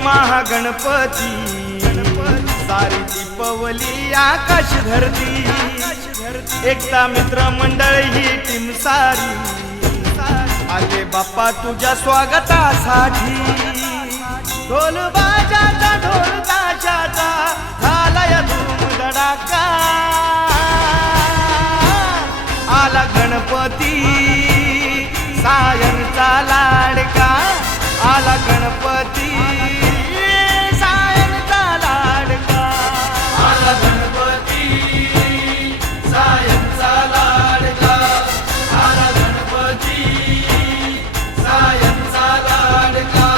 महागणपती सारी दीपवली आकाश धरती एकता मित्र मंडळ ही टीम सारी आले बाप्पा तुझ्या स्वागतासाठी ढोल बाजाचा ढोल ताशाचा झालाय धूम धडाका आला गणपती सायनचा लाडका आला गणपती सायनचा लाडका आला गणपती सायनचा लाडका आला गणपती सायनचा लाडका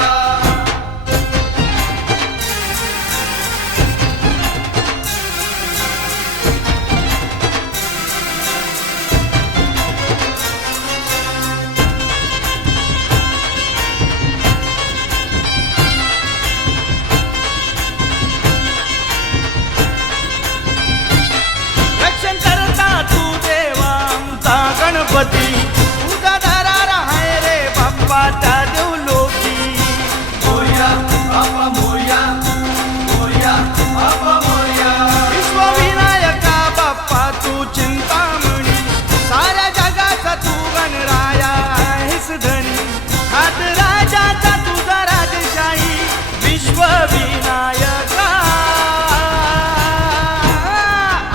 तुझा दरार हाय रे बाप्पा त्या देव लोकी मोरया बाप्पा मोरया मोरया बाप्पा मोरया विश्वविनायका बाप्पा तू चिंतामणी साऱ्या जगाचा तू गणराया आहेस धनी हात राजाचा तुझा राजशाही विश्वविनायका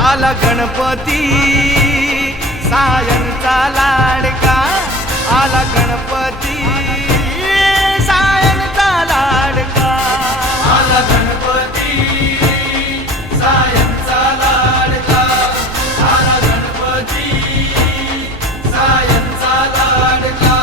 आला गणपती सायनचा लाडका आला गणपती सायनचा लाडका आला गणपती सायनचा लाडका आला गणपती सायनचा लाडका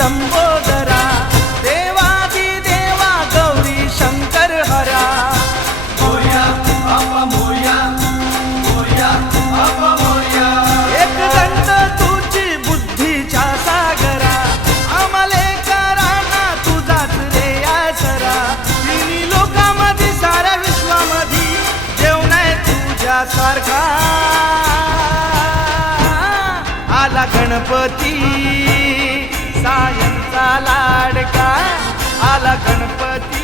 लंबोदरा देवादी देवा गौरी शंकर हरा मोरया बाप्पा मोरया मोरया बाप्पा मोरया एक दंत तुझी बुद्धीच्या सागरा आम्हाले कराना तुझाच रे आसरा तिन्ही लोकांमध्ये साऱ्या विश्वामध्ये देव नाही तुझ्यासारखा आला गणपती सायनचा लाडका आला गणपती